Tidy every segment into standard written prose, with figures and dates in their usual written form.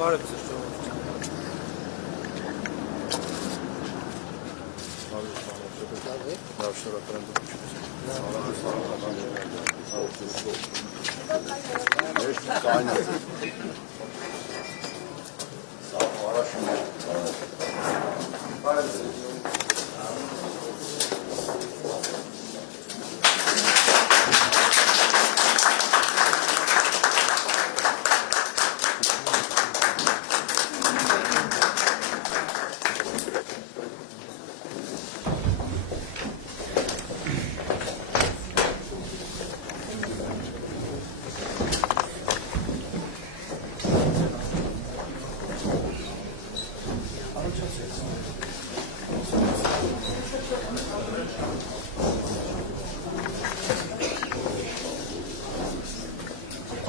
Բարև ձեզ ժողովուրդ։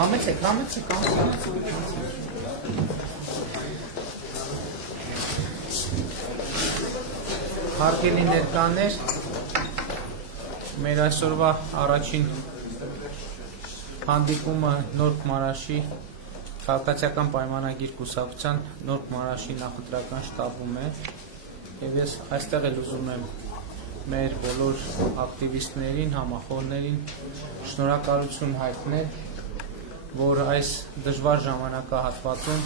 Համեցեք, Հարգելի ներկաներ, մեր այսօրվա առաջին հանդիպումը Նորբ Մարաշի քաղաքացիական պայմանագիր կուսակցության Նորբ Մարաշի նախընտրական շտաբում է եւ ես այստեղ էլ ուզում եմ մեր բոլոր ակտիվիստներին, համախոհներին շնորհակալություն հայտնել, որ այս դժվար ժամանակահատվածում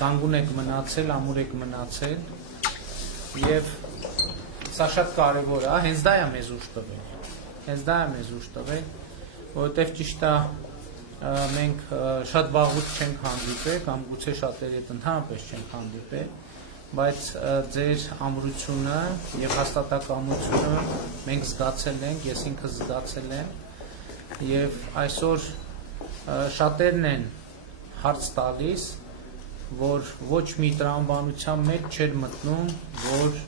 կանգուն եք մնացել, ամուր եք մնացել եւ սա շատ կարեւոր է, հենց դա է մեզ ուժ տվել, որովհետեւ ճիշտ է մենք շատ վաղուց չենք հանդիպել կամ գուցե շատերի հետ ընդհանրապես չենք հանդիպել, բայց ձեր ամրությունը եւ հաստատակամությունը մենք զգացել ենք, ես ինքս զգացել եմ եւ այսօր շատերն են հարց տալիս, որ ոչ մի տրամաբանության մեջ չէր մտնում, որ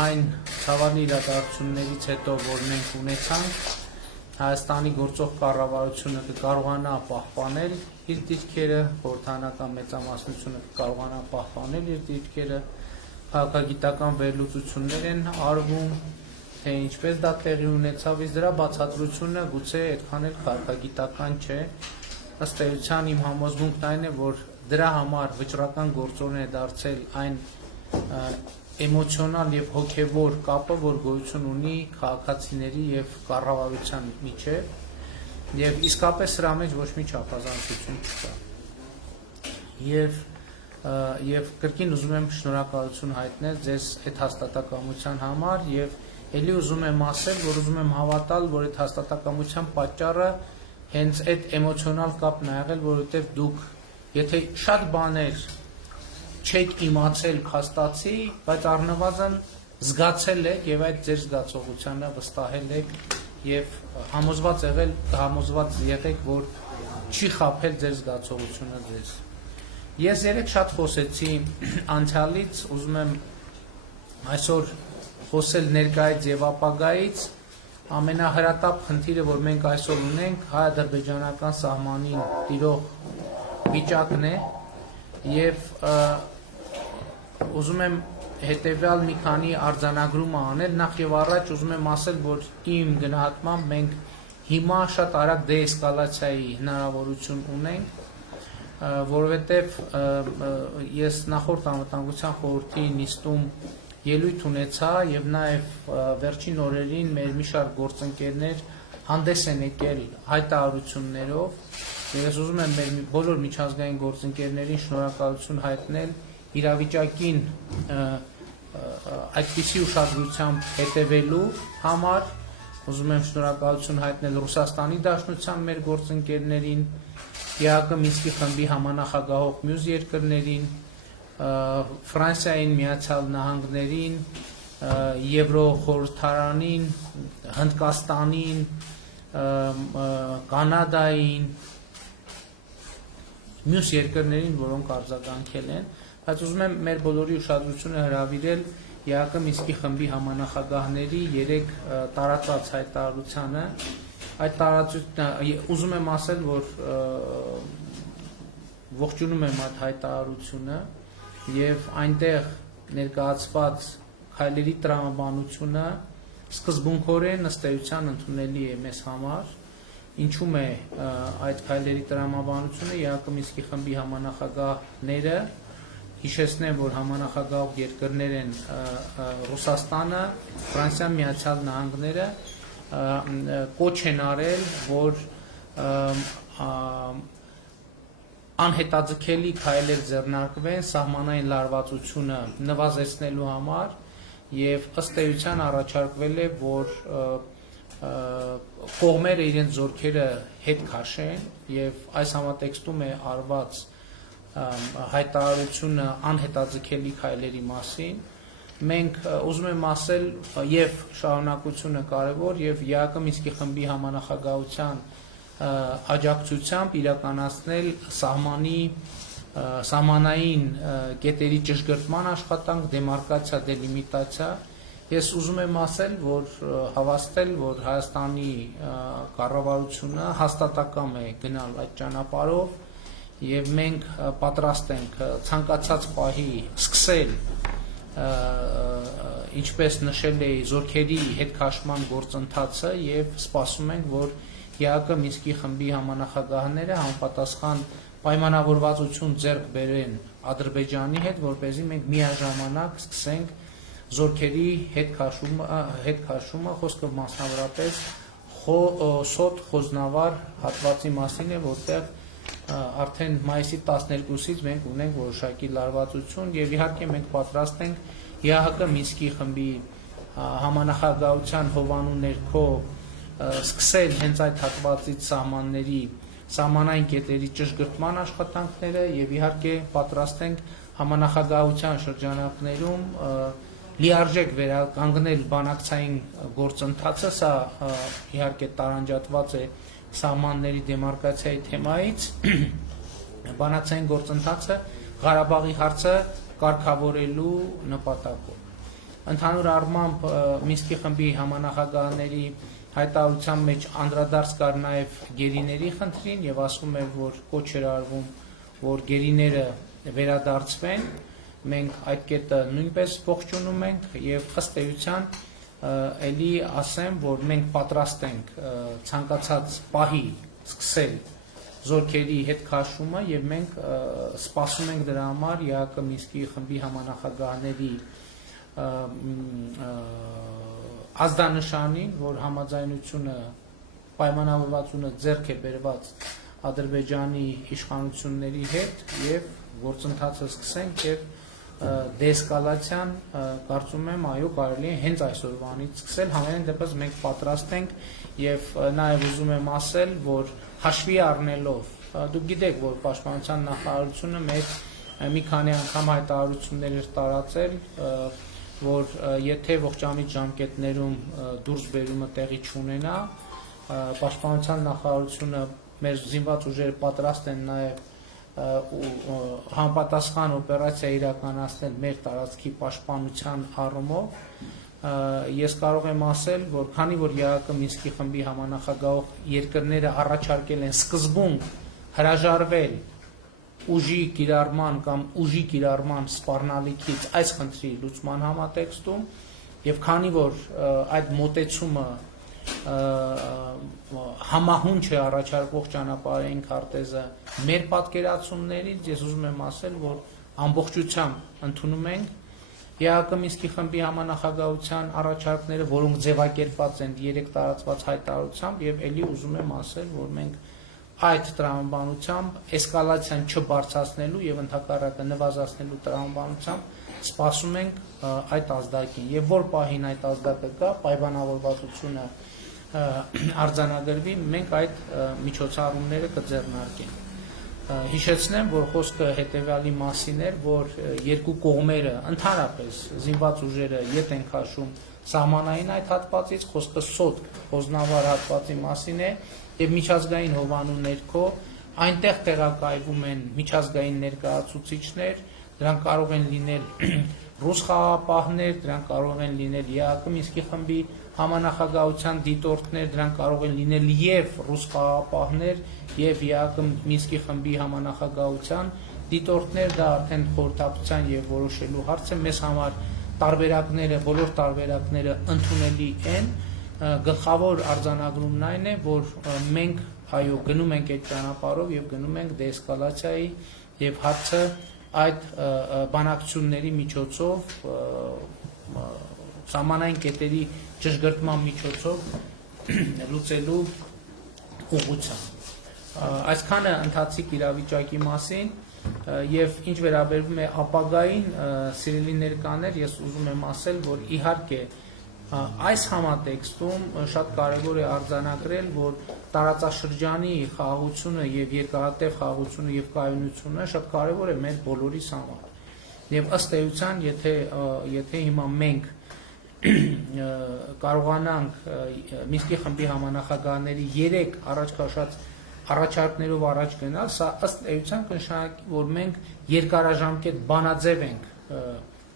այն ցավալի իրադարձություններից հետո, որ մենք ունեցանք, Հայաստանի գործող կառավարությունը կկարողանա պահպանել իր դիրքերը, խորհրդանական մեծամասնությունը կկարողանա պահպանել իր դիրքերը, քաղաքագիտական վերլուծություններ են արվում, թե ինչպես դա տեղի ունեցավ, իսկ դրա բացատրությունը գուցե այդքան էլ քաղաքագիտական չէ, ըստ էության իմ համոզմունքն այն է, որ դրա համար վճռական գործոն է դարձել այն էմոցիոնալ եւ հոգեվոր կապը, որ գոյություն ունի քաղաքացիների եւ կառավարության միջեւ եւ իսկապես սրա մեջ ոչ մի չափազանցություն չկա։ Եվ կրկին ուզում եմ շնորհակալություն հայտնել ձեզ այդ հաստատակամության համար եւ ելի ուզում եմ ասել, որ ուզում եմ հավատալ, որ այդ հաստատակամության պատճառը հենց այդ էմոցիոնալ կապն է եղել, որովհետեւ դուք եթե շատ բաներ չեք իմացել փաստացի, բայց առնվազն զգացել եք եւ այդ ձեր զգացողությանը վստահել եք եւ համոզված եղեք, որ չի խաբել ձեր զգացողությունը ձեզ։ Ես երեք շատ խոսեցի անցյալից, ուզում եմ այսօր խոսել ներկայից եւ ապագայից, ամենահրատապ խնդիրը, որ մենք այսօր ունենք, հայ-ադրբեջանական սահմանին տիրող վիճակն է եւ ուզում եմ հետեւյալ մի քանի արձանագրում անել, նախ եւ առաջ ուզում եմ ասել, որ իմ գնահատմամբ մենք հիմա շատ արագ դեէսկալացիայի հնարավորություն ունենք, որովհետեւ ես նախորդ անվտանգության խորհրդի նիստում ելույթ ունեցա եւ նաեւ վերջին օրերին մեր մի շարք գործընկերներ հանդես են եկել հայտարարություններով եւ ես ուզում եմ մեր բոլոր միջազգային գործընկերներին շնորհակալություն հայտնել իրավիճակին այդպիսի ուշադրությամբ հետևելու համար, ուզում եմ շնորհակալություն հայտնել Ռուսաստանի Դաշնության մեր գործընկերներին, ԵԱՀԿ Մինսկի խմբի համանախագահող մյուս երկրներին, Ֆրանսիային, Միացյալ Նահանգներին, Եվրոխորհրդարանին, Հնդկաստանին, Կանադային, մյուս երկրներին, որոնք արձագանքել են, բայց ուզում եմ մեր բոլորի ուշադրությունը հրավիրել ԵԱՀԿ Մինսկի խմբի համանախագահների 3 տարածած հայտարարությանը, այդ տարածությունը ուզում եմ ասել, որ ողջունում եմ այդ հայտարարությունը եւ այնտեղ ներկայացված քայլերի տրամաբանությունը սկզբունքորեն ըստ էության ընդունելի է մեզ համար ինչու՞մ է այդ քայլերի տրամաբանությունը ԵԱԿ Մինսկի խմբի համանախագահները հիշեցնեմ, որ համանախագահող երկրներ են Ռուսաստանը, Ֆրանսիան, Միացյալ Նահանգները կոչ են արել, որ անհետաձգելի քայլեր ձեռնարկվեն սահմանային լարվածությունը նվազեցնելու համար եւ ըստ էության առաջարկվել է, որ կողմերը իրենց զորքերը հետ քաշեն եւ այս համատեքստում է արված հայտարարությունը անհետաձգելի քայլերի մասին մենք ուզում եմ ասել եւ շարունակությունը կարեւոր եւ ԵԱԿ Մինսկի խմբի համանախագահության աջակցությամբ իրականացնել սահմանային կետերի ճշգրտման աշխատանք, դեմարկացիա, դելիմիտացիա։ Ես ուզում եմ ասել, որ հավաստել, որ Հայաստանի կառավարությունը հաստատակամ է գնալ այդ ճանապարհով եւ մենք պատրաստ ենք ցանկացած պահի սկսել ինչպես նշել էի զորքերի հետ քաշման գործընթացը եւ սպասում ենք, որ ԵԱԿ Մինսկի խմբի համանախագահները համապատասխան պայմանավորվածություն ձեռք բերեն Ադրբեջանի հետ, որպեսզի մենք միաժամանակ սկսենք զորքերի հետ քաշումը, խոսքը մասնավորապես Սոտ Խոզնավար հատվածի մասին է, որտեղ արդեն մայիսի 12-ից մենք ունենք որոշակի լարվածություն եւ իհարկե մենք պատրաստ ենք ԵԱՀԿ Մինսկի խմբի համանախագահության հովանու ներքո սկսել հենց այդ հատվածից սահմանային կետերի ճշգրտման աշխատանքները եւ իհարկե պատրաստ ենք համանախագահության շրջանակներում լիարժեք վերականգնել բանակցային գործընթացը, սա իհարկե տարանջատված է սահմանների դեմարկացիայի թեմայից, բանակցային գործընթացը Ղարաբաղի հարցը կարգավորելու նպատակով։ Ընդհանուր առմամբ Մինսկի խմբի համանախագահների հայտարարության մեջ անդրադարձ կար նաև գերիների խնդրին եւ ասում էր, որ կոչ էր արվում, որ գերիները վերադարձվեն, մենք այդ կետը նույնպես ողջունում ենք եւ ըստ էության ելի ասեմ, որ մենք պատրաստ ենք ցանկացած պահի սկսել զորքերի հետ քաշումը եւ մենք սպասում ենք դրա համար ԵԱԿ Մինսկի խմբի համանախագահների ազդանշանին, որ համաձայնությունը պայմանավորվածությունը ձեռք է բերված Ադրբեջանի իշխանությունների հետ եւ գործընթացը սկսենք եւ դեսկալացիան կարծում եմ այո կարելի է հենց այսօրվանից սկսել համենայն դեպս մենք պատրաստ ենք եւ նաեւ ուզում եմ ասել որ հաշվի առնելով դուք գիտեք որ պաշտպանության նախարարությունը մեր մի քանի անգամ հայտարարություններ էր տարածել որ եթե ողջամիտ ժամկետներում դուրս բերումը տեղի չունենա պաշտպանության նախարարությունը մեր զինված ուժերը պատրաստ են նաեւ համապատասխան օպերացիա իրականացնել մեր տարածքի պաշտպանության առումով ես կարող եմ ասել որ քանի որ ԵԱԿ Մինսկի խմբի համանախագահող երկրները առաջարկել են սկզբում հրաժարվել ուժի կիրառման կամ ուժի կիրառման սպառնալիքից այս խնդրի լուծման համատեքստում եւ քանի որ այդ մոտեցումը համահունչ է առաջարկող ճանապարհային քարտեզը մեր պատկերացումներից ես ուզում եմ ասել որ ամբողջությամբ ընդունում ենք ԵԱԿ Մինսկի խմբի համանախագահության առաջարկները որոնք ձևակերպված են 3 տարածված հայտարարությամբ եւ ելի ուզում եմ ասել որ մենք այդ տրամաբանությամբ էսկալացիան չբարձրացնելու եւ ընդհակառակը նվազեցնելու տրամաբանությամբ սպասում ենք այդ ազդակին եւ որ պահին այդ ազդակը կա պայմանավորվածությունը արձանագրվի մենք այդ միջոցառումները կձեռնարկենք հիշեցնեմ որ խոսքը հետեւյալի մասին էր որ երկու կողմերը ընդհանրապես զինված ուժերը ետ են քաշում սահմանային այդ հատվածից խոսքը Սոտ Խոզնավար հատվածի մասին է եւ միջազգային հովանու ներքո այնտեղ տեղակայվում են միջազգային ներկայացուցիչներ դրանք կարող են լինել ռուս խաղաղապահներ դրանք կարող են լինել ԵԱԿ Մինսկի խմբի համանախագահության դիտորդներ դրանք կարող են լինել եւ ռուս խաղաղապահներ եւ ԵԱԿ Մինսկի խմբի համանախագահության դիտորդներ դա արդեն խորհրդակցության եւ որոշելու հարց է մեզ համար տարբերակները բոլոր տարբերակները ընդունելի են գլխավոր արձանագրումն այն է, որ մենք այո գնում ենք այդ ճանապարհով եւ գնում ենք դեսկալացիայի եւ հարցը այդ բանակցությունների միջոցով սահմանային կետերի ճշգրտման միջոցով լուծելու ուղղությամբ այսքանը ընթացիկ իրավիճակի մասին եւ ինչ վերաբերվում է ապագային սիրելի ներկաներ ես ուզում եմ ասել որ իհարկե այս համատեքստում շատ կարևոր է արձանագրել որ տարածաշրջանի խաղաղությունը եւ երկարատև խաղաղությունը եւ կայունությունը շատ կարևոր է մեր բոլորիս համար եւ ըստ էության եթե հիմա մենք կարողանանք Մինսկի խմբի համանախագահների 3 առաջ քաշած առաջարկներով առաջ գնալ, սա ըստ էության կնշանակի, որ մենք երկարաժամկետ բանաձև ենք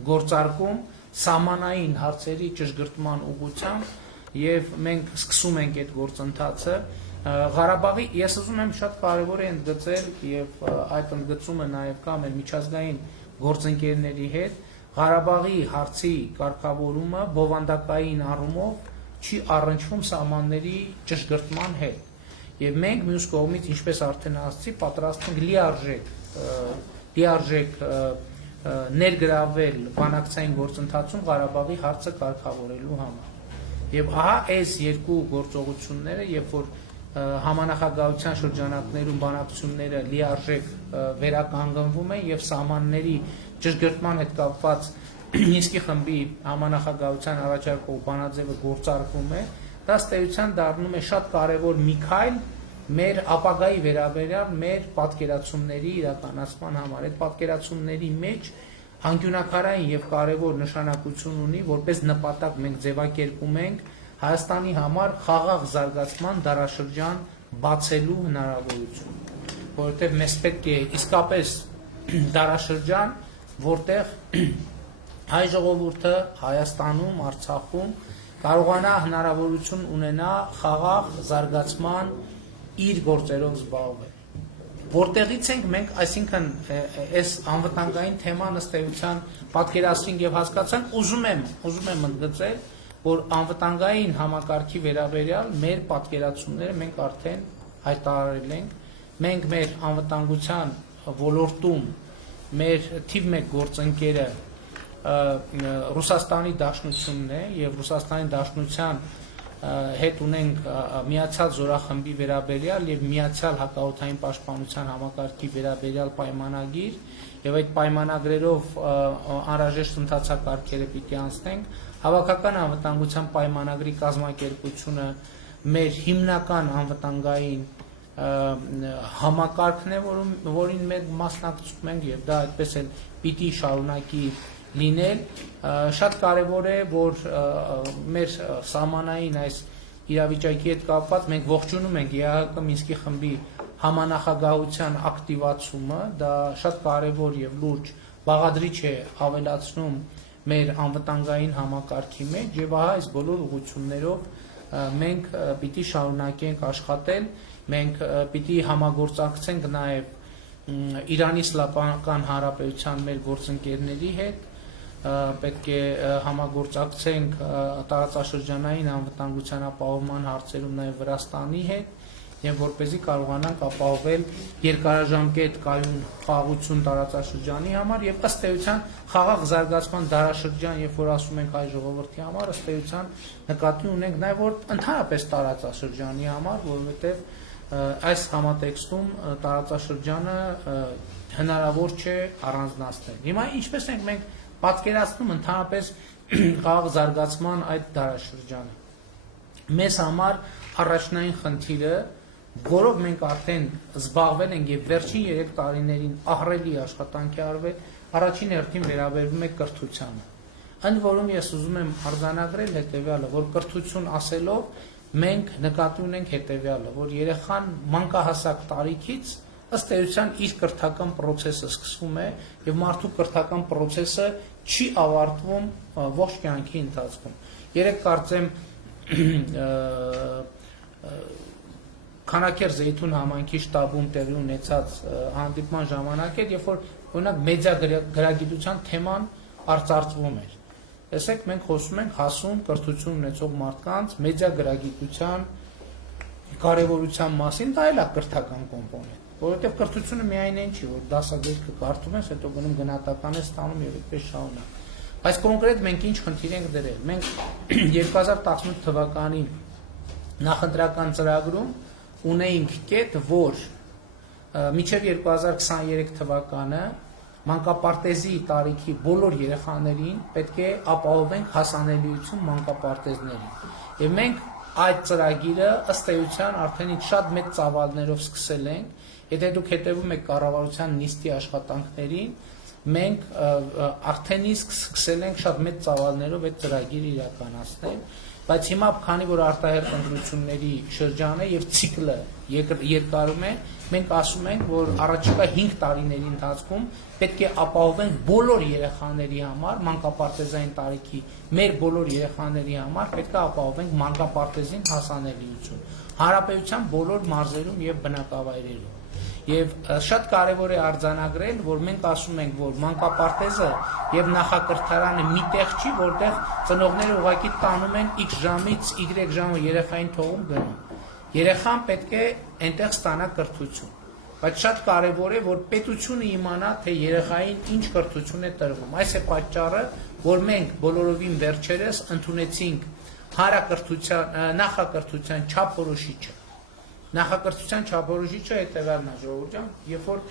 գործարկում սահմանային հարցերի ճշգրտման ուղղությամբ եւ մենք սկսում ենք այդ գործընթացը Ղարաբաղի ես ուզում եմ շատ կարեւոր է ընդգծել եւ այդ ընդգծումը նաեւ կա մեր միջազգային գործընկերների հետ Ղարաբաղի հարցի կարգավորումը բովանդակային առումով չի առնչվում սահմանների ճշգրտման հետ եւ մենք մյուս կողմից ինչպես արդեն ասացի պատրաստ ենք լիարժեք ներգրավել բանակցային գործընթացում Ղարաբաղի հարցը կարգավորելու համար եւ ահա այս երկու գործողությունները երբ որ համանախագահության շրջանակներում բանակցությունները լիարժեք վերականգնվում են եւ սահմանների ճշգրտման հետ կապված Մինսկի խմբի համանախագահության առաջարկող բանաձևը գործարկվում է դա ստեյության դառնում է շատ կարևոր մի քայլ մեր ապագայի վերաբերյալ մեր պատկերացումների իրականացման համար այդ պատկերացումների մեջ անկյունակարային եւ կարևոր նշանակություն ունի որպես նպատակ մենք ձևակերպում ենք Հայաստանի համար խաղաղ զարգացման դարաշրջան բացելու հնարավորություն որովհետեւ մեզ պետք է իսկապես դարաշրջան որտեղ հայ ժողովուրդը Հայաստանում Արցախում կարողանա հնարավորություն ունենա խաղաղ զարգացման իր գործերով զբաղվել որտեղից ենք մենք այսինքն այս անվտանգային թեման ըստ էության պատկերացրինք եւ հասկացանք ուզում եմ ընդգծել որ անվտանգային համակարգի վերաբերյալ մեր պատկերացումները մենք արդեն հայտարարել ենք մենք մեր անվտանգության ոլորտում մեր թիվ 1 գործընկերը Ռուսաստանի Դաշնությունն է եւ Ռուսաստանի Դաշնության հետ ունենք միացյալ զորախմբի վերաբերյալ եւ միացյալ հակաօդային պաշտպանության համակարգի վերաբերյալ պայմանագիր եւ այդ պայմանագրերով անհրաժեշտ ընթացակարգերը պիտի անցնենք հավաքական անվտանգության պայմանագրի կազմակերպությունը մեր հիմնական անվտանգային համակարգն է որին մենք մասնակցում ենք եւ դա այդպես էլ պիտի շարունակի լինել շատ կարևոր է որ մեր սահմանային այս իրավիճակի հետ կապված մենք ողջունում ենք ԵԱՀԿ Մինսկի խմբի համանախագահության ակտիվացումը դա շատ կարևոր եւ լուրջ բաղադրիչ է ավելացնում մեր անվտանգային համակարգի մեջ եւ ահա այս բոլոր ուղղություններով մենք պիտի շարունակենք աշխատել մենք պիտի համագործակցենք նաեւ Իրանի Իսլամական Հանրապետության մեր գործընկերների հետ պետք է համագործակցենք տարածաշրջանային անվտանգության ապահովման հարցերում նաև Վրաստանի հետ եւ որպեսզի կարողանանք ապահովել երկարաժամկետ կայուն խաղաղություն տարածաշրջանի համար եւ ըստ էության խաղաղ զարգացման դարաշրջան երբ որ ասում ենք հայ ժողովրդի համար ըստ էության նկատի ունենք նաև որ ընդհանրապես տարածաշրջանի համար որովհետեւ այս համատեքստում տարածաշրջանը հնարավոր չէ առանձնացնել հիմա ինչպես ենք մենք պատկերացնում ընդհանրապես խաղաղ զարգացման այդ դարաշրջանը մեզ համար առաջնային խնդիրը որով մենք արդեն զբաղվել ենք եւ վերջին 3 տարիներին ահռելի աշխատանք է արվել առաջին հերթին վերաբերվում է կրթությանը ընդ որում ես ուզում եմ արձանագրել հետեւյալը որ կրթություն ասելով մենք նկատի ունենք հետեւյալը որ երեխան մանկահասակ տարիքից ըստ էության իր կրթական process-ը սկսվում է եւ մարդու կրթական process-ը չի ավարտվում ողջ կյանքի ընթացքում երեք կարծեմ Քանաքեր Զեյթուն համայնքի շտաբում տեղի ունեցած հանդիպման ժամանակ էր երբ որ օրինակ մեդիա գրագիտության թեման արծարծվում էր տեսեք մենք խոսում ենք հասուն կրթություն ունեցող մարդկանց մեդիա գրագիտության կարևորության մասին, դա էլ է կրթական կոմպոնենտ, որովհետև կրթությունը միայն այն չի, որ դասագրքը կարդում ես, հետո գնում գնահատական ես ստանում եւ այդպես շարունակ։ Բայց կոնկրետ մենք ինչ խնդիր ենք դրել։ Մենք 2018 թվականին նախընտրական ծրագրում ունեինք կետ, որ մինչև 2023 թվականը մանկապարտեզի տարիքի բոլոր երեխաներին պետք է ապահովենք հասանելիություն մանկապարտեզներին։ Եվ մենք այդ ծրագիրը ըստ էության արդեն շատ մեծ ծավալներով սկսել ենք, եթե դուք հետևում եք կառավարության նիստի աշխատանքներին, մենք արդեն իսկ սկսել ենք շատ մեծ ծավալներով այդ ծրագիրը իրականացնել, բայց հիմա քանի որ արտահերթ ընտրությունների շրջան է եւ ցիկլը երկարում է, մենք ասում ենք, որ առաջիկա 5 տարիների ընթացքում պետք է ապահովենք բոլոր երեխաների համար մանկապարտեզային տարիքի մեր բոլոր երեխաների համար պետք է ապահովենք մանկապարտեզին հասանելիություն հանրապետության բոլոր մարզերում եւ բնակավայրերում։ Եվ շատ կարևոր է արձանագրել, որ մենք ասում ենք, որ մանկապարտեզը եւ նախակրթարանը մի տեղ չի, որտեղ ծնողները ուղղակի տանում են X ժամից Y ժամը երեխային թողում գնում։ Երեխան պետք է այնտեղ ստանա կրթություն։ Բայց շատ կարևոր է, որ պետությունը իմանա, թե երեխային ինչ կրթություն է տրվում։ Այս է պատճառը, որ մենք բոլորովին վերջերս ընդունեցինք նախակրթության չափորոշիչը։ Նախակրթության չափորոշիչը հետևյալն է, ժողովուրդ ջան, երբ որ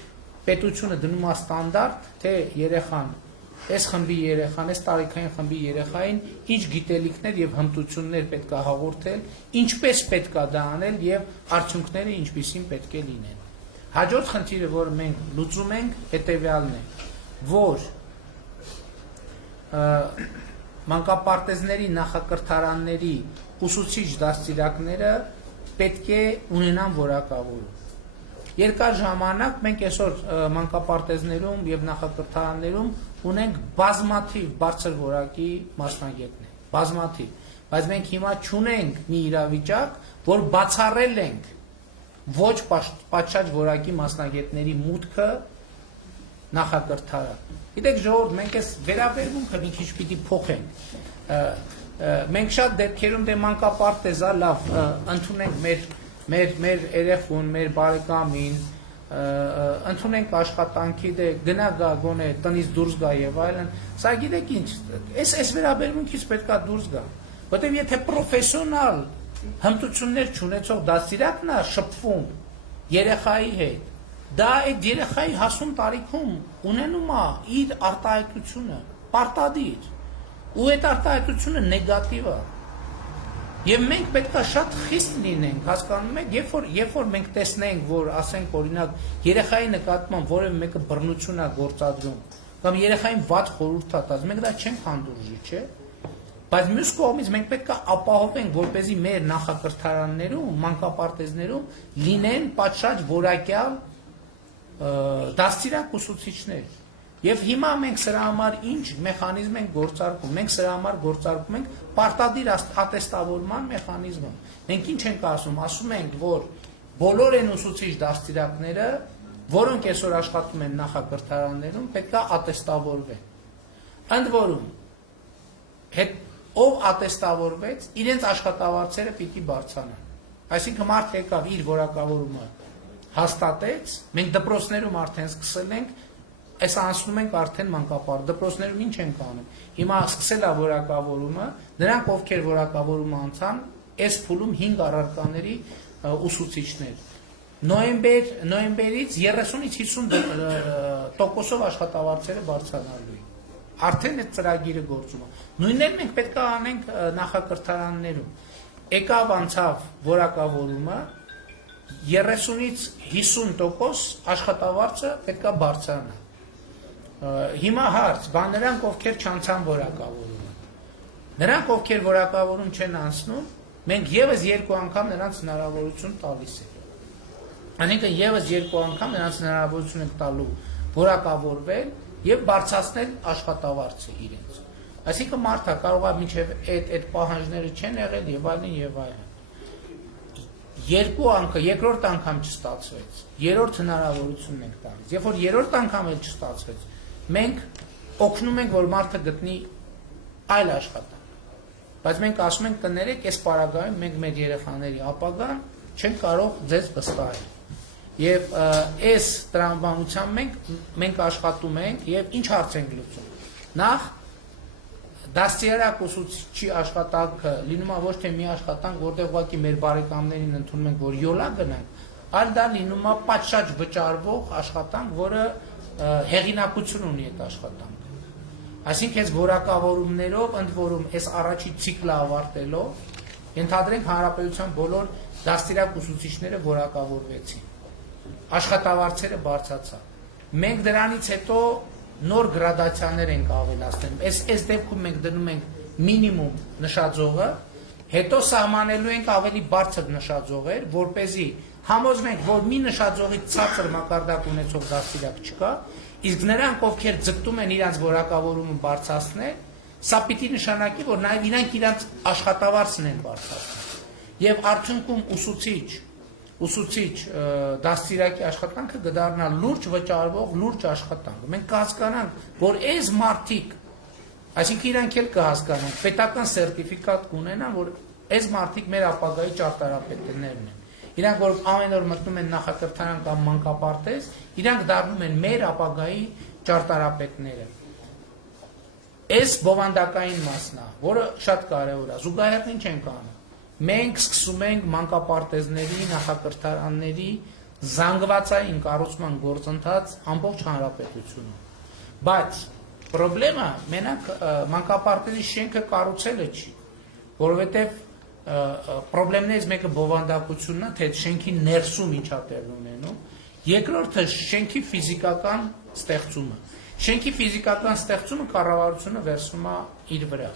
պետությունը դնում է ստանդարտ, թե երեխան, այս խմբի երեխան, այս տարիքային խմբի երեխային ինչ գիտելիքներ եւ հմտություններ պետք է հաղորդել, ինչպես պետք է դա անել եւ արդյունքները ինչպիսին պետք է լինեն։ Հաջորդ խնդիրը, որը մենք լուծում ենք, հետևյալն է, որ մանկապարտեզների նախակրթարանների ուսուցիչ դաստիարակները պետք է ունենան որակավորում։ Երկար ժամանակ մենք այսօր մանկապարտեզներում եւ նախակրթարաններում ունենք բազմաթիվ բարձր որակի մասնագետներ, բազմաթիվ, բայց մենք հիմա չունենք մի իրավիճակ, որ բացառել ենք ոչ պատշաճ որակի մասնագետների մուտքը նախակրթարան։ Գիտեք ժողովուրդ, մենք այս վերաբերմունքը մի քիչ պիտի փոխենք։ Մենք շատ դեպքերում դե մանկապարտեզա լավ ընդունենք մեր երեխուն, մեր բարեկամին, ընդունենք աշխատանքի, դե գնա գա գոնե տնից դուրս գա եւ այլն։ Սա գիտեք ինչ, այս վերաբերմունքից պետքա դուրս գա, որտեղ եթե պրոֆեսիոնալ հմտություններ չունեցող դաստիարակն է շփվում երեխայի հետ, դա այդ երեխայի հասուն տարիքում ունենում է իր արտահայտությունը, պարտադիր, ու այդ արտահայտությունը նեգատիվ է։ Եվ մենք պետք է շատ խիստ լինենք, հասկանում եք, երբ որ մենք տեսնենք, որ ասենք օրինակ երեխայի նկատմամբ որևէ մեկը բռնություն է գործադրում, կամ երեխային վատ խորհուրդ է տալիս, մենք դա չենք հանդուրժի, չէ՞։ Բայց մյուս կողմից մենք պետք է ապահովենք, որպեսզի մեր նախակրթարաններում, մանկապարտեզներում լինեն պատշաճ որակյալ դաստիարակ ուսուցիչներ։ Եվ հիմա մենք սրա համար ինչ մեխանիզմ ենք գործարկում։ Մենք սրա համար գործարկում ենք պարտադիր ատեստավորման մեխանիզմը։ Մենք ինչ ենք ասում։ Ասում ենք, որ բոլոր այն ուսուցիչ դաստիարակները, որոնք այսօր աշխատում են նախակրթարաններում, պետք է ատեստավորվեն։ Ընդ որում, ով ատեստավորվեց, իրենց աշխատավարձերը պիտի բարձրանան։ Այսինքն մարդ եկավ իր որակավորումը հաստատեց, մենք դպրոցներում արդեն սկսել ենք, այս անցնում ենք արդեն մանկապարտեզ, դպրոցներում ինչ ենք անում։ Հիմա սկսել է որակավորումը, նրանք ովքեր որակավորումը անցան, այս փուլում 5 առարկաների ուսուցիչներ։ Նոյեմբերից 30-ից 50% աշխատավարձերը բարձրանալու են։ Արդեն այդ ծրագիրը գործում է։ Նույնն էլ մենք պետք է անենք նախակրթարաններում։ Եկավ անցավ որակավորումը, 30-ից 50% աշխատավարձը պետք է բարձրանա։ Հիմա հարց, բան նրանք ովքեր չանցան որակավորումը։ Նրանք ովքեր որակավորում չեն անցնում, մենք եւս 2 անգամ նրանց հնարավորություն տալիս ենք։ Անիկը եւս 2 անգամ նրանց հնարավորություն ենք տալու որակավորվել եւ բարձրացնել աշխատավարձը իրենց։ Այսինքն մարդը կարող է մինչեւ այդ պահանջները չեն եղել եւ այլն եւ այլն։ 2 անգամ, երկրորդ անգամ չստացվեց, երրորդ հնարավորությունն ենք տալիս։ Երբ որ երրորդ անգամ էլ չստացվեց, մենք օգնում ենք, որ մարդը գտնի այլ աշխատանք։ Բայց մենք ասում ենք կներեք, այս պարագայում մենք մեր երեխաների ապագան չենք կարող ձեզ վստահել։ Եվ այս տրամաբանությամբ մենք աշխատում ենք եւ ինչ հարց ենք լուծում։ Նախ դաստիարակ ուսուցիչի աշխատանքը լինում է ոչ թե մի աշխատանք, որտեղ ուղղակի մեր բարեկամներին ընդունում ենք, որ յոլա գնանք, այլ դա լինում է պատշաճ վճարվող աշխատանք, որը հեղինակություն ունի այդ աշխատանքը։ Այսինքն այս որակավորումներով, ընդ որում այս առաջի ցիկլը ավարտելով, ենթադրենք հանրապետության բոլոր դաստիարակ ուսուցիչները որակավորվեցին։ Աշխատավարձերը բարձրացան։ Մենք դրանից հետո նոր գրադացիաներ ենք ավելացնում։ Այս դեպքում մենք դնում ենք մինիմում նշաձողը, հետո սահմանելու ենք ավելի բարձր նշաձողեր, որպեսզի համոզվենք, որ մի նշաձողից ցածր մակարդակ ունեցող դաստիարակ չկա, իսկ նրանք, ովքեր ձգտում են իրենց որակավորումը բարձրացնել, սա պիտի նշանակի, որ նաև իրանք իրենց աշխատավարձն են բարձրացնում։ Եվ արդյունքում ուսուցիչ դաստիարակի աշխատանքը կդառնա լուրջ վճարվող, լուրջ աշխատանք։ Մենք կհասկանանք, որ այս մարդիկ, այսինքն իրանք էլ կհասկանան, պետական սերտիֆիկատ կունենան, որ այս մարդիկ մեր ապագայի ճարտարապետներն են։ Իրանք, որ ամեն օր մտնում են նախակրթարան կամ մանկապարտեզ, իրանք դառնում են մեր ապագայի ճարտարապետները։ Այս բովանդակային մասն է, որը շատ կարևոր է։ Զուգահեռ ինչ ենք անում։ Մենք սկսում ենք մանկապարտեզների, նախակրթարանների զանգվածային կառուցման գործընթաց ամբողջ հանրապետությունում։ Բայց խնդրեմը մենակ մանկապարտեզի շենքը կառուցելը չի, որովհետև խնդրեմներից մեկը բովանդակությունն է, թե շենքի ներսում ինչա տեղ ունենում, երկրորդը շենքի ֆիզիկական ստեղծումը։ Շենքի ֆիզիկական ստեղծումը կառավարությունը վերցնում է իր վրա։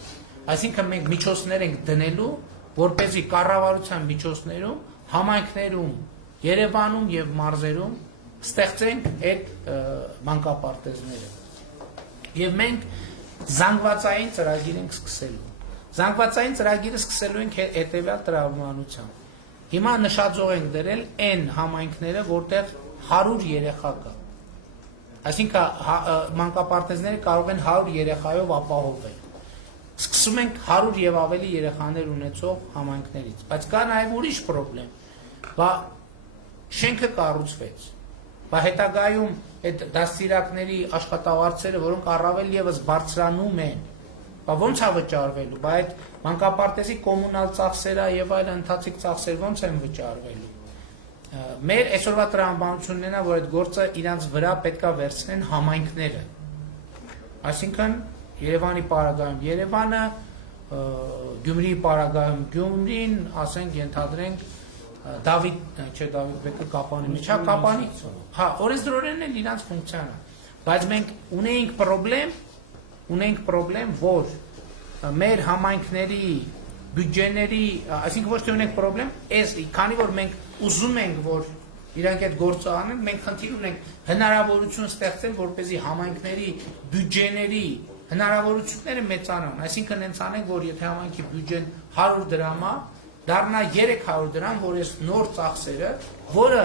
Այսինքն մենք միջոցներ ենք դնելու, որպեսզի կառավարության միջոցներում, համայնքներում, Երևանում եւ մարզերում ստեղծենք այդ մանկապարտեզները։ Եվ մենք զանգվածային ծրագիր ենք սկսելու։ Զանգվածային ծրագիրը սկսելու ենք հետեւյալ տրամաբանությամբ։ Հիմա նշաձող ենք դրել այն համայնքները, որտեղ 100 երեխա կա։ Այսինքն մանկապարտեզները կարող են 100 երեխայով ապահովել։ Սկսում ենք 100 եւ ավելի երեխաներ ունեցող համայնքներից, բայց կա նաեւ ուրիշ խնդրեմ։ Բա շենքը կառուցվեց։ Բա հետագայում այդ դաստիարակների աշխատավարձերը, որոնք առավել եւս բարձրանում են, բա ո՞նց է վճարվելու։ Բա այդ մանկապարտեզի կոմունալ ծախսերը եւ այլ ընթացիկ ծախսեր ո՞նց են վճարվելու։ Մեր այսօրվա տրամաբանությունն է, որ այդ գործը իրանց վրա պետքա վերցնեն համայնքները։ Այսինքն Երևանի պարագայում Երևանը, Գյումրիի պարագայում Գյումրին, ասենք ենթադրենք Դավիթ Բեկը Կապանի, չէ՞ Կապանի։ Հա, օրենսդրորեն էլ իրանց ֆունկցիան է։ Բայց մենք ունենք խնդրեմ, որ մեր համայնքների բյուջեների, այսինքն ոչ թե ունենք խնդրեմ, քանի որ մենք ուզում ենք, որ իրանք այդ գործը անեն, մենք խնդիր ունենք հնարավորություն ստեղծել, որպեսզի համայնքների բյուջեների հնարավորությունները մեծանան, այսինքն հենց անենք, որ եթե համայնքի բյուջեն 100 դրամ է, դառնա 300 դրամ, որ այս նոր ծախսերը, որը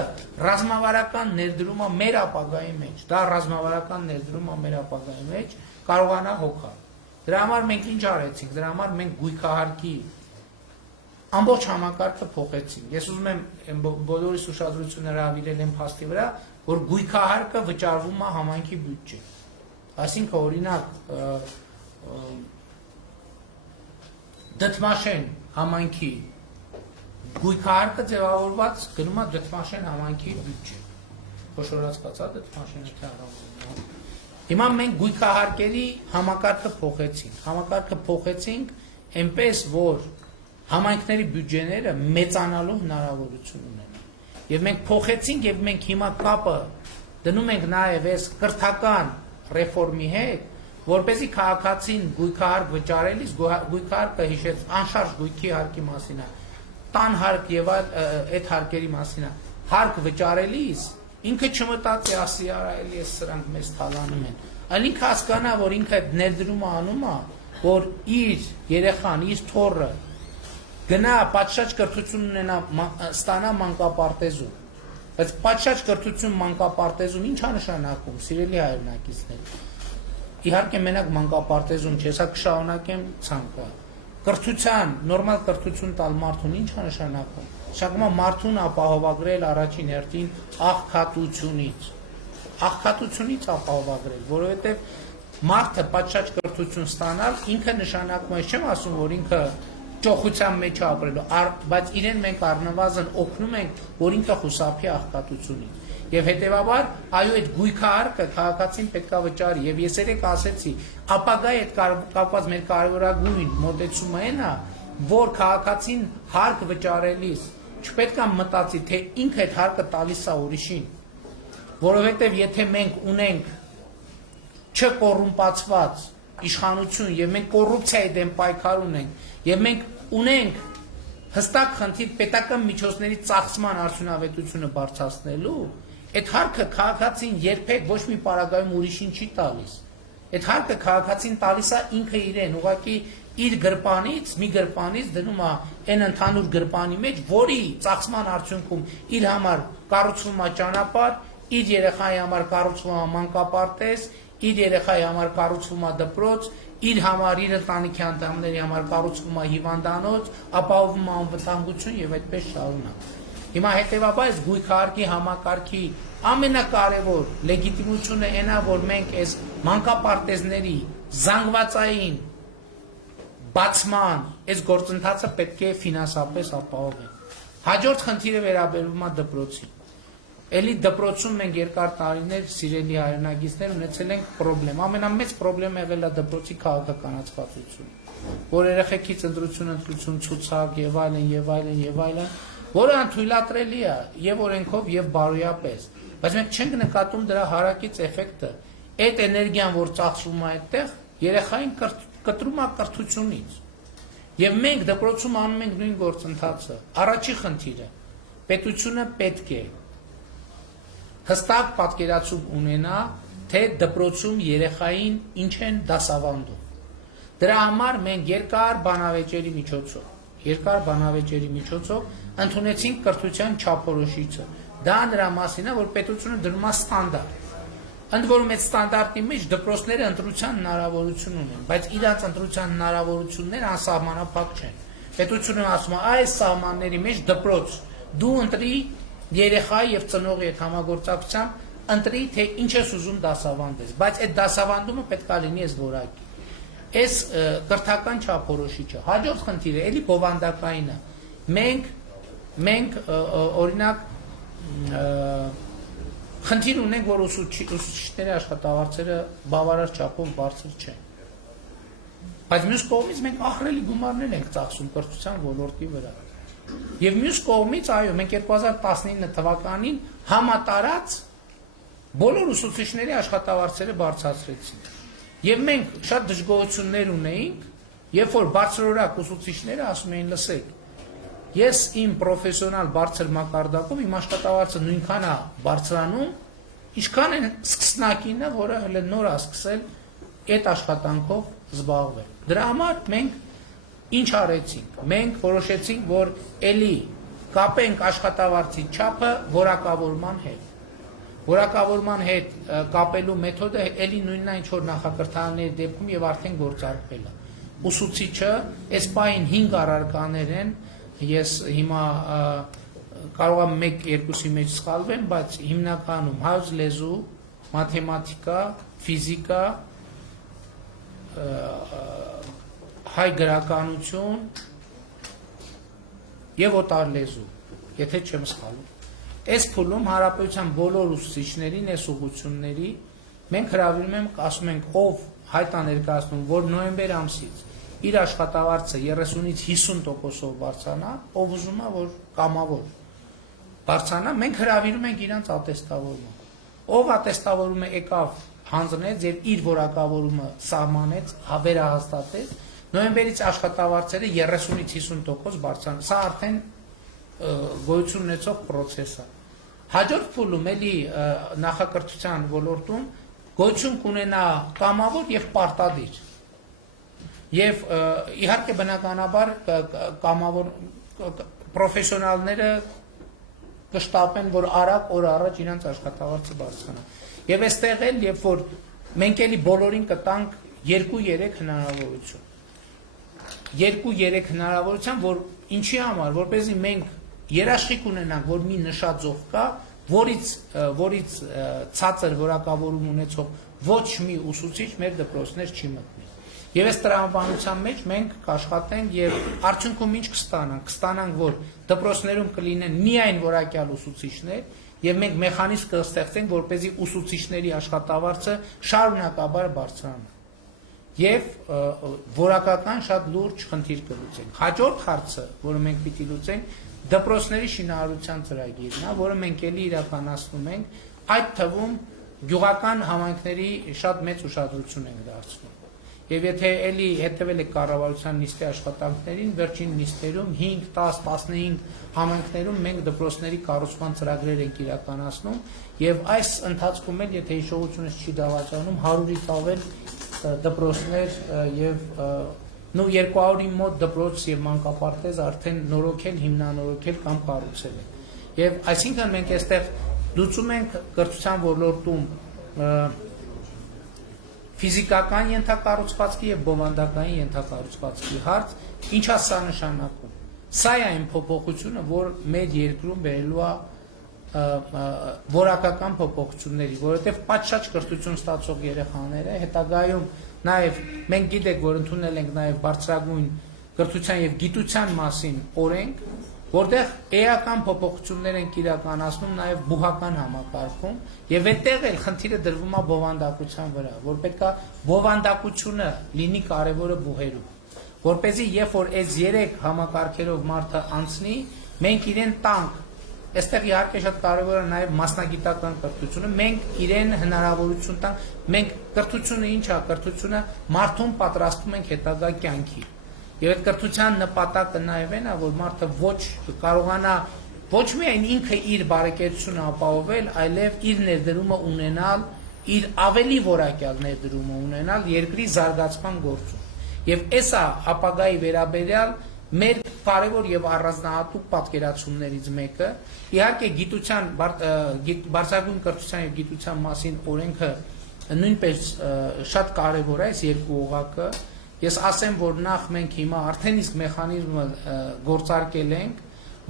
ռազմավարական ներդրում է մեր ապագայի մեջ, դա ռազմավարական ներդրում է մեր ապագայի մեջ, կարողանա հոգալ։ Դրա համար մենք ինչ արեցինք, դրա համար մենք գույքահարկի ամբողջ համակարգը փոխեցինք։ Ես ուզում եմ բոլորիս ուշադրությունը հրավիրել եմ փաստի վրա, որ գույքահարկը վճարվում է համայնքի բյուջե։ Այսինքն օրինակ Դդմաշեն համայնքի գույքահարկը ձևավորված գնում է Դդմաշեն համայնքի բյուջե։ Խոշորած կացա Դդմաշենը թարավորվում։ Հիմա մենք գույքահարկերի համակարգը փոխեցինք այնպես, որ համայնքների բյուջեները մեծանալու հնարավորություն ունեն։ Եվ մենք փոխեցինք եւ մենք հիմա կապը դնում ենք նաեւ այս կրթական ռեֆորմի հետ, որպեսզի քաղաքացին գույքահարկ վճարելիս գույքահարկը հիշեց անշարժ գույքի հարկի մասին է, տան հարկ եւ այդ հարկերի մասին է, հարկ վճարելիս ինքը չմտածի ասի արա էլի էս սրանք մեզ թալանում են, այլ ինքը հասկանա, որ ինքը այդ ներդրումը անում է, որ իր երեխան, իր թոռը գնա պատշաճ կրթություն ունենա ստանա մանկապարտեզում, բայց պատշաճ կրթություն մանկապարտեզում ի՞նչ է նշանակում, սիրելի հայրենակիցներ։ իհարկե մենակ մանկապարտեզում չէ, սա կշարունակեմ ցանկը։ Կրթության, նորմալ կրթություն տալ մարդուն ի՞նչ է նշանակում։ Նշանակում է մարդուն ապահովագրել առաջին հերթին աղքատությունից։ Աղքատությունից ապահովագրել, որովհետև մարդը պատշաճ կրթություն ստանալ ինքը նշանակում է, չեմ ասում, որ ինքը ճոխության մեջ է ապրելու, բայց իրեն մենք առնվազն օգնում ենք, որ ինքը խուսափի աղքատությունից։ Եվ հետևաբար, այո, այդ գույքահարկը քաղաքացին պետք է վճարի, եւ ես երեք ասեցի, ապագայի հետ կապված մեր կարևորագույն մոտեցումը այն է, որ քաղաքացին հարկ վճարելիս չպետք է մտածի, թե ինքը այդ հարկը տալիս է ուրիշին, որովհետեւ եթե մենք ունենք չկոռումպացված իշխանություն եւ մենք կոռուպցիայի դեմ պայքար ունենք եւ մենք ունենք հստակ խնդիր պետական միջոցների ծախսման արդյունավետությունը բարձրացնելու, այդ հարկը քաղաքացին երբեք ոչ մի պարագայում ուրիշին չի տալիս։ Այդ հարկը քաղաքացին տալիս է ինքը իրեն, ուղղակի իր գրպանից, մի գրպանից դնում է այն ընդհանուր գրպանի մեջ, որի ծախսման արդյունքում իր համար կառուցվում է ճանապարհ, իր երեխայի համար կառուցվում է մանկապարտեզ, իր երեխայի համար կառուցվում է դպրոց, իր համար, իր ընտանիքի անդամների համար կառուցվում է հիվանդանոց, ապահովում է անվտանգություն եւ այդպես շարունակ։ Հիմա հետեւաբար այս գույքահարկի համակարգի ամենակարևոր լեգիտիմությունը այն է, որ մենք այս մանկապարտեզների զանգվածային բացման այս գործընթացը պետք է ֆինանսապես ապահովենք։ Հաջորդ խնդիրը վերաբերում է դպրոցին։ Էլի դպրոցում մենք երկար տարիներ սիրելի հայրենագիտներ ունեցել ենք խնդրեմ։ Ամենամեծ խնդրեմ եղել է դպրոցի քաղաքականացվածությունը, որ երեխեքից ընտրություն, ցուցակ եւ այլն, որը անթույլատրելի է եւ օրենքով եւ բարոյապես, բայց մենք չենք նկատում դրա հարակից էֆեկտը։ Այդ էներգիան, որ ծախսվում է այդտեղ, երեխային կտրում է կրթությունից։ Եվ մենք դպրոցում անում ենք նույն գործընթացը։ Առաջի խնդիրը պետությունը պետք է հստակ պատկերացում ունենա, թե դպրոցում երեխային ինչ են դասավանդում։ Դրա համար մենք երկար բանավեճերի միջոցով ընդունեցինք կրթության չափորոշիչը։ Դա նրա մասին է, որ պետությունը դնում է ստանդարտ։ Ընդ որում այդ ստանդարտի մեջ դպրոցները ընտրության հնարավորություն ունեն, բայց իրանց ընտրության հնարավորությունները անսահմանափակ չեն։ Պետությունը ասում է, այս սահմանների մեջ դպրոց դու ընտրի երեխա եւ ծնողի հետ համագործակցությամբ ընտրի, թե ինչ ես ուզում դասավանդես, բայց այդ դասավանդումը պետք է լինի այս որակի։ Այս կրթական չափորոշիչը։ Հաջորդ խնդիրը էլի բովանդակային է։ Մենք օրինակ խնդիր ունենք, որ ուսուցիչների աշխատավարձերը բավարար չափով բարձր չեն։ Բայց մյուս կողմից մենք ահռելի գումարներ ենք ծախսում կրթության ոլորտի վրա։ Եվ մյուս կողմից, այո, մենք 2019 թվականին համատարած բոլոր ուսուցիչների աշխատավարձերը բարձրացրեցինք։ Եվ մենք շատ դժգոհություններ ունեինք, երբ որ բարձրորակ ուսուցիչները ասում էին, լսեք, ես իմ պրոֆեսիոնալ բարձր մակարդակով իմ աշխատավարձը նույնքան է բարձրանում, ինչքան են սկսնակինը, որը հենց նոր է սկսել այդ աշխատանքով զբաղվել։ Դրա համար մենք ինչ արեցինք։ Մենք որոշեցինք, որ էլի կապենք աշխատավարձի չափը որակավորման հետ։ Որակավորման հետ կապելու մեթոդը էլի նույնն է, ինչ որ նախակրթարների դեպքում եւ արդեն գործարկվել է։ Ուսուցիչը այս պահին 5 առարկաներ են, ես հիմա կարող եմ 1-2-ի մեջ սխալվեմ, բայց հիմնականում հայոց լեզու, մաթեմատիկա, ֆիզիկա, հայ գրականություն եւ օտար լեզու, եթե չեմ սխալվում։ Այս փուլում հարաբերության բոլոր ուսուցիչներին, այս ուղղությունների մենք հրավիրում ենք, ասում ենք, ով հայտ է ներկայացնում, որ նոյեմբեր ամսից իր աշխատավարձը 30-ից 50%-ով բարձրանա, ով ուզում է, որ կամավոր բարձրանա, մենք հրավիրում ենք իրանց ատեստավորումը։ Ով ատեստավորումը եկավ հանձնեց եւ իր որակավորումը սահմանեց, վերահաստատեց, նոյեմբերից աշխատավարձերը 30-ից 50% բարձրանում։ Սա արդեն գոյություն ունեցող process է։ Հաջորդ փուլում էլի նախակրթության ոլորտում գոյություն կունենա կամավոր եւ պարտադիր։ Եվ իհարկե բնականաբար կամավոր պրոֆեսիոնալները կշտապեն, որ արագ օր առաջ իրենց աշխատավարձը բարձրանա։ Եվ այստեղ էլ երբ որ մենք էլի բոլորին կտանք 2-3 հնարավորություն։ 2-3 հնարավորության, որ ինչի համար, որպեսզի մենք երաշխիք ունենանք, որ մի նշաձող կա, որից ցածր որակավորում ունեցող ոչ մի ուսուցիչ մեր դպրոցներ չի մտնի։ Եվ այս տրամաբանության մեջ մենք կաշխատենք եւ արդյունքում ինչ կստանանք, որ դպրոցներում կլինեն միայն որակյալ ուսուցիչներ եւ մենք մեխանիզմ կստեղծենք, որպեսզի ուսուցիչների աշխատավարձը շարունակաբար բարձրանա։ Եվ որակական շատ լուրջ խնդիր կլուծենք։ Հաջորդ հարցը, որը մենք պիտի լուծենք, դպրոցների շինարարության ծրագիրն է, որը մենք էլի իրականացնում ենք, այդ թվում գյուղական համայնքների շատ մեծ ուշադրություն ենք դարձնում։ Եվ եթե էլի հետևել եք կառավարության նիստի աշխատանքներին, վերջին նիստերում 5, 10, 15 համայնքներում մենք դպրոցների կառուցման ծրագրեր ենք իրականացնում եւ այս ընթացքում էլ եթե հիշողությունս չի դավաճանում 100-ից ավել դպրոցներ եւ 200-ի մոտ դպրոց եւ մանկապարտեզ արդեն նորոգել, հիմնանորոգել կամ կառուցել են։ Եվ այսինքն մենք այստեղ լուծում ենք կրթության ոլորտում ֆիզիկական ենթակառուցվածքի եւ բովանդակային ենթակառուցվածքի հարց, ինչա սա նշանակում։ Սա է այն փոփոխությունը, որ մեր երկրում բերելու է որակական փոփոխությունների, որովհետեւ պատշաճ կրթություն ստացող երեխաները հետագայում նաեւ մենք գիտենք, որ ընդունել ենք նաեւ բարձրագույն կրթության եւ գիտության մասին օրենք, որտեղ էական փոփոխություններ են իրականացնում նաև բուհական համակարգում եւ այդտեղ էլ խնդիրը դրվում է բովանդակության վրա, որ պետքա բովանդակությունը լինի կարևորը բուհերում, որպեսզի երբ որ այս 3 համակարգերով մարդը անցնի, մենք իրեն տանք, այստեղ իհարկե շատ կարևոր է նաև մասնագիտական կրթությունը, մենք իրեն հնարավորություն տանք, մենք կրթությունը ինչ է, կրթությունը մարդուն պատրաստում ենք հետագա կյանքի։ Եվ այդ կրթության նպատակը նաև այն է, որ մարդը ոչ կարողանա ոչ միայն ինքը իր բարեկեցությունը ապահովել, այլև իր ներդրումը ունենալ, իր ավելի որակյալ ներդրումը ունենալ երկրի զարգացման գործում։ Եվ էսա ապագայի վերաբերյալ մեր կարևոր եւ առանձնահատուկ պատկերացումներից մեկը, իհարկե գիտության բարձրագույն կրթության եւ գիտության մասին օրենքը նույնպես շատ կարևոր է այս երկու օղակը։ Ես ասեմ, որ նախ մենք հիմա արդեն իսկ մեխանիզմը գործարկել ենք,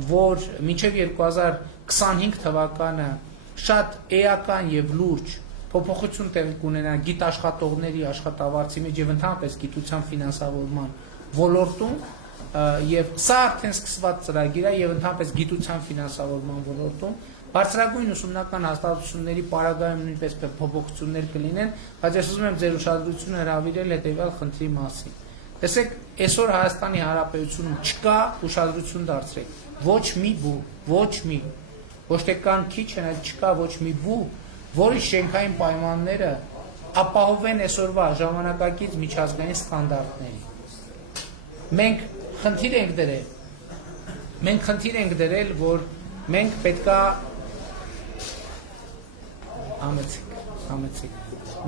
որ մինչև 2025 թվականը շատ էական եւ լուրջ փոփոխություն տեղի կունենա գիտաշխատողների աշխատավարձի մեջ եւ ընդհանրապես գիտության ֆինանսավորման ոլորտում եւ սա արդեն սկսված ծրագիր է եւ ընդհանրապես գիտության ֆինանսավորման ոլորտում բարձրագույն ուսումնական հաստատությունների պարագայում նույնպես փոփոխություններ կլինեն, բայց ես ուզում եմ ձեր ուշադրությունը հրավիրել հետեւյալ խնդրի մասին։ Տեսեք, այսօր Հայաստանի Հանրապետությունում չկա ուշադրություն դարձրեք ոչ մի բու, ոչ թե կան քիչ են, այլ չկա ոչ մի բու, որի շենքային պայմանները ապահովեն այսօրվա ժամանակակից միջազգային ստանդարտների։ Մենք խնդիր ենք դրել, որ մենք պետքա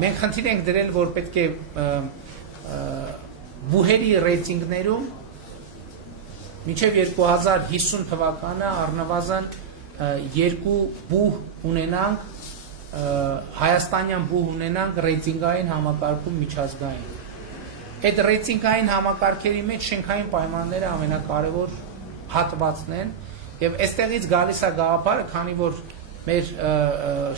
Մենք խնդիր ենք դրել, որ պետք է բուհերի ռեյտինգներում մինչև 2050 թվականը առնվազն 2 բուհ ունենանք, հայաստանյան բուհ ունենանք ռեյտինգային համակարգում միջազգային։ Այդ ռեյտինգային համակարգերի մեջ շենքային պայմանները ամենակարևոր հատվածն են եւ այստեղից գալիս է գաղափարը, քանի որ մեր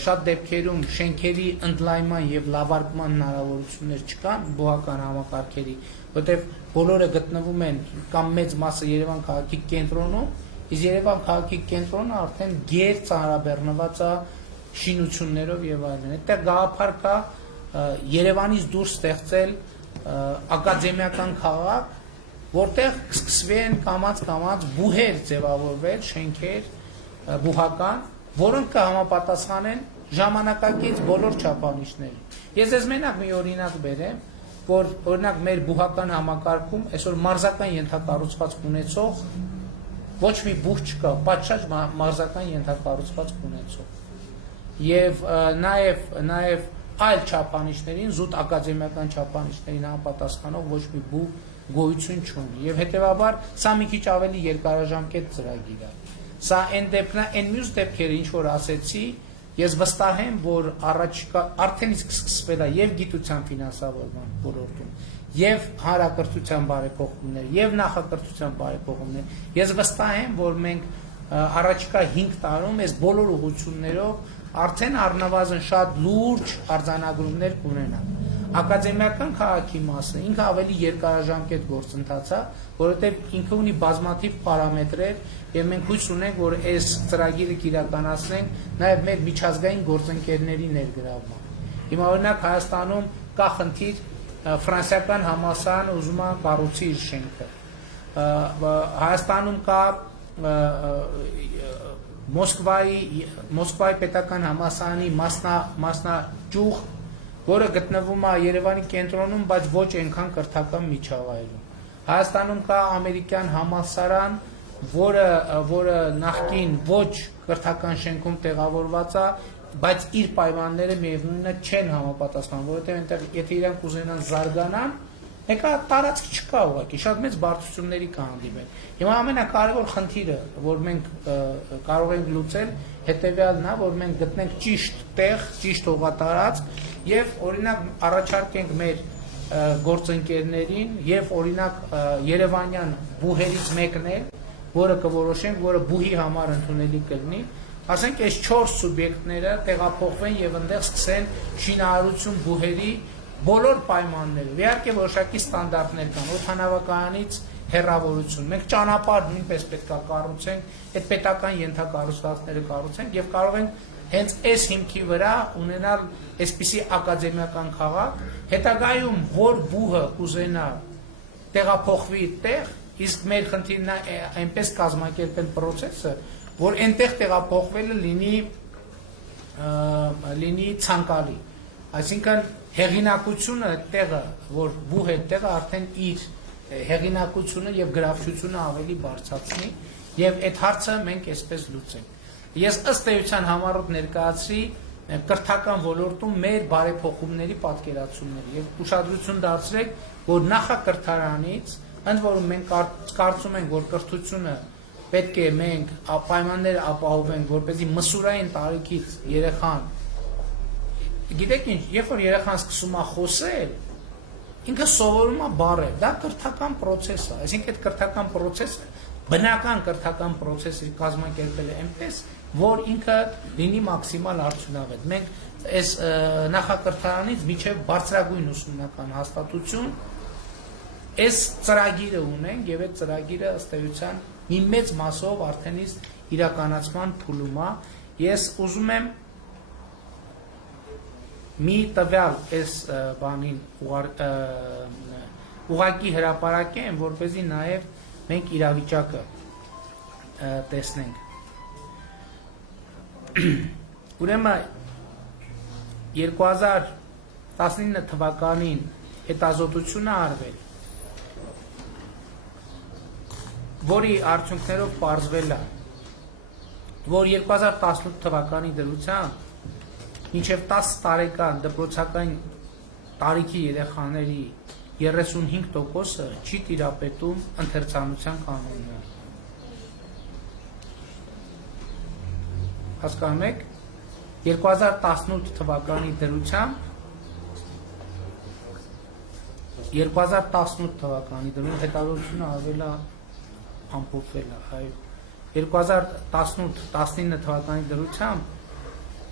շատ դեպքերում շենքերի ընդլայնման եւ լավարկման հնարավորություններ չկան բուհական համակարգերի, որտեղ բոլորը գտնվում են կամ մեծ մասը Երևան քաղաքի կենտրոնում, իսկ Երևան քաղաքի կենտրոնը արդեն գեր ծանրաբեռնված է շինություններով եւ այլն։ Այդտեղ գաղափար կա Երևանից դուրս ստեղծել ակադեմիական քաղաք, որտեղ կսկսվեն կամած բուհեր ձևավորվել, շենքեր բուհական, որոնք կհամապատասխանեն ժամանակակից բոլոր չափանիշներին։ Ես ձեզ մենակ մի օրինակ բերեմ, որ օրինակ մեր բուհական համակարգում այսօր մարզական ենթակառուցվածք ունեցող ոչ մի բուհ չկա, պատշաճ մարզական ենթակառուցվածք ունեցող։ Եվ նաև այլ չափանիշներին, զուտ ակադեմիական չափանիշներին համապատասխանող ոչ մի բուհ գոյություն չունի։ Եվ հետևաբար սա մի քիչ ավելի երկարաժամկետ ծրագիր է։ Սա այն մյուս դեպքերը, ինչ որ ասեցի, Ես վստահ եմ, որ առաջիկա արդեն իսկ սկսվել է եւ գիտության ֆինանսավորման ոլորտում, եւ հանրակրթության բարեփոխումներ, եւ նախակրթության բարեփոխումներ։ Ես վստահ եմ, որ մենք առաջիկա 5 տարում այս բոլոր ուղղություններով արդեն առնվազն շատ լուրջ արձանագրումներ կունենանք։ Ակադեմիական քաղաքի մասը ինքը ավելի երկարաժամկետ գործընթաց է, որովհետև ինքը ունի բազմաթիվ պարամետրեր եւ մենք հույս ունենք, որ այս ծրագիրը կիրականացնենք նաեւ մեր միջազգային գործընկերների ներգրավմամբ։ Հիմա օրինակ Հայաստանում կա խնդիր, ֆրանսիական համալսարանը ուզում է կառուցի իր շենքը։ Հայաստանում կա Մոսկվայի պետական համալսարանի մասնաճյուղ, որը գտնվում է Երևանի կենտրոնում, բայց ոչ այնքան կրթական միջավայրում։ Հայաստանում կա ամերիկյան համալսարան, որը նախկին ոչ կրթական շենքում տեղավորված է, բայց իր պայմանները միևնույնն է չեն համապատասխանում, որովհետև այնտեղ եթե իրանք ուզենան զարգանան, եկա տարածք չկա ուղղակի, շատ մեծ բարդությունների կհանդիպեն։ Հիմա ամենակարևոր խնդիրը, որ մենք կարող ենք լուծել, հետևյալն է, որ մենք գտնենք ճիշտ տեղ, ճիշտ հողատարածք եւ օրինակ առաջարկենք մեր գործընկերներին եւ օրինակ Երևանյան բուհերից մեկն է, որը կորոշենք, որը բուհի համար ընդունելի կլինի, ասենք այս 4 սուբյեկտները տեղափոխվեն եւ այնտեղ սկսեն շինարարություն բուհերի բոլոր պայմաններով։ Իհարկե որոշակի ստանդարտներ կան, օդանավակայանից հեռավորություն։ Մենք ճանապարհ նույնպես պետք է կառուցենք, այդ պետական ենթակառուցվածքները կառուցենք եւ կարող ենք հենց այս հիմքի վրա ունենալ այսպիսի ակադեմիական քաղաք, հետագայում որ բուհը կուզենա տեղափոխվի այդտեղ, իսկ մեր խնդիրն է այնպես կազմակերպել process-ը, որ այնտեղ տեղափոխվելը լինի ցանկալի։ Այսինքն հեղինակությունը այդտեղը, որ բուհը այդտեղը արդեն իր հեղինակությունը եւ գրավչությունը ավելի բարձրացնի եւ այդ հարցը մենք այսպես լուծենք։ Ես ըստ էության համառոտ ներկայացրի կրթական ոլորտում մեր բարեփոխումների պատկերացումները եւ ուշադրություն դարձրեք, որ նախակրթարանից ընդ որում մենք կարծում ենք, որ կրթությունը պետք է մենք պայմաններ ապահովենք, որպեսզի մսուրային տարիքից երեխան, գիտեք ինչ, երբ որ երեխան սկսում է խոսել, ինքը սովորում է բառեր, դա կրթական process է, այսինքն այդ կրթական process-ը բնական կրթական process-ը կազմակերպել է այնպես, որ ինքը լինի մաքսիմալ արդյունավետ։ Մենք այս նախակրթարանից մինչև բարձրագույն ուսումնական հաստատություն այս ծրագիրը ունենք եւ այդ ծրագիրը ըստ էության մի մեծ մասով արդեն իսկ իրականացման փուլում է։ Ես ուզում եմ մի տվյալ այս բանին ուղղակի հրապարակեմ, որպեսզի նաև մենք իրավիճակը տեսնենք։ Ուրեմն 2019 թվականին հետազոտությունը արվել, որի արդյունքներով պարզվել է, որ 2018 թվականի դրությամբ մինչև 10 տարեկան դպրոցական տարիքի երեխաների 35%-ը չի տիրապետում ընթերցանության կանոններին։ Հասկանում եք, 2018 թվականի դրությամբ 2018 թվականի դրությամբ հետազոտությունը արվել է ամփոփվել է, այո 2018-19 թվականի դրությամբ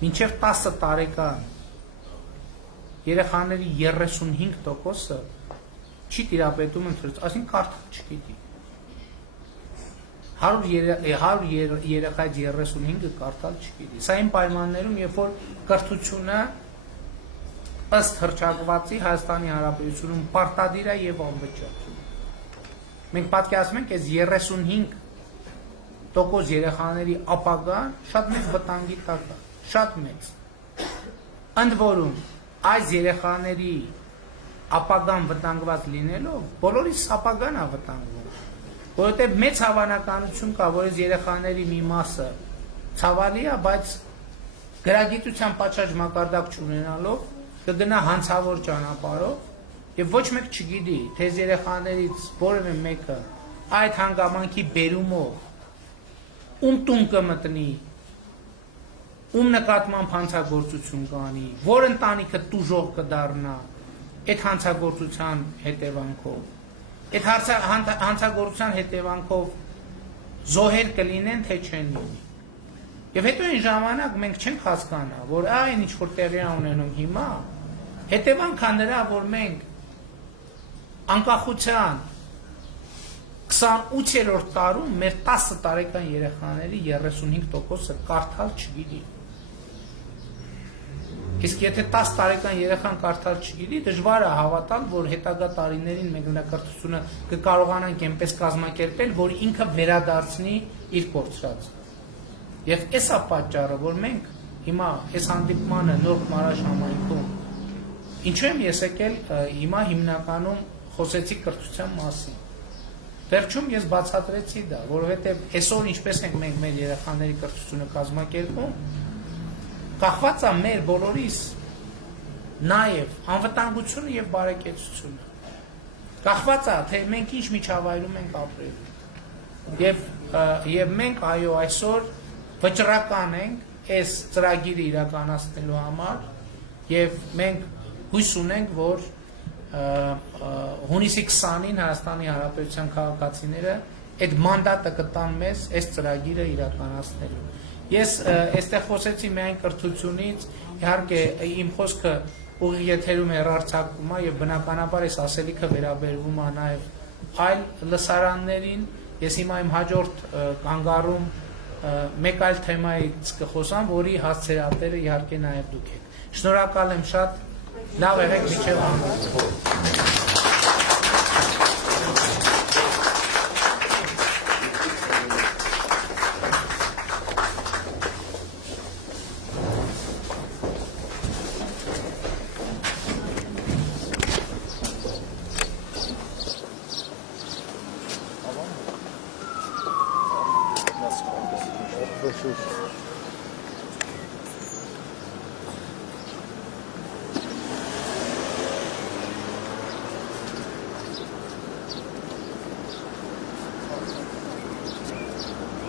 մինչև 10 տարեկան երեխաների 35%-ը չի տիրապետում ընթերցանության, այսինքն կարդալ չգիտի։ 100 երեխայից 35-ը կարդալ չգիտի։ Սա այն պայմաններում, երբ որ կրթությունը ըստ հռչակվածի Հայաստանի Հանրապետությունում պարտադիր է եւ անվճար։ Մենք պատկերացնում ենք, այս 35% երեխաների ապագան շատ մեծ վտանգի տակ է, շատ մեծ։ Ընդ որում, այս երեխաների ապագան վտանգված լինելով, բոլորիս ապագան է վտանգվում, որովհետև մեծ հավանականություն կա, որ այս երեխաների մի մասը ցավալի է, բայց գրագիտության պատշաճ մակարդակ չունենալով կգնա հանցավոր ճանապարհով եւ ոչ մեկ չգիտի, թե այս երեխաներից որևէ մեկը այդ հանգամանքի բերումով ում տուն կմտնի, ում նկատմամբ հանցագործություն կանի, որ ընտանիքը տուժող կդառնա այդ հանցագործության հետևանքով, այդ հանցագործության հետևանքով զոհեր կլինեն, թե չեն լինի։ Եվ հետո այն ժամանակ մենք չենք հասկանա, որ այն ինչ որ տեղի է ունենում հիմա, հետևանքն է նրա, որ մենք անկախության 28-րդ տարում մեր 10 տարեկան երեխաների 35%-ը կարդալ չգիտի։ Իսկ եթե 10 տարեկան երեխան կարդալ չգիտի, դժվար է հավատալ, որ հետագա տարիներին մենք նրա կրթությունը կկարողանանք այնպես կազմակերպել, որ ինքը վերադարձնի իր կորցրած։ Եվ այս է պատճառը, որ մենք հիմա այս հանդիպմանը Նոր Մարաշ համայնքում ինչու եմ ես եկել հիմա հիմնականում խոսեցի կրթության մասին։ Վերջում ես բացատրեցի դա, որովհետև այսօր ինչպես ենք մենք մեր երեխաների կրթությունը կազմակերպում, կախված է մեր բոլորիս նաև անվտանգությունը եւ բարեկեցությունը։ Կախված է, թե մենք ինչ միջավայրում ենք ապրել։ Եվ մենք այո այսօր վճռական ենք այս ծրագիրը իրականացնելու համար եւ մենք հույս ունենք, որ հունիսի 20-ին Հայաստանի Հանրապետության քաղաքացիները այդ մանդատը կտան մեզ այս ծրագիրը իրականացնելու։ Ես այստեղ խոսեցի միայն կրթությունից, իհարկե իմ խոսքը ուղիղ եթերում հեռարձակվում է եւ բնականաբար այս ասելիքը վերաբերվում է նաեւ այլ լսարաններին։ Ես հիմա իմ հաջորդ կանգառում մեկ այլ թեմայից կխոսամ, որի հասցեատերը իհարկե նաեւ դուք եք։ Շնորհակալ եմ շատ, լավ եղեք մինչեւ հանդիպում։ Nasıl?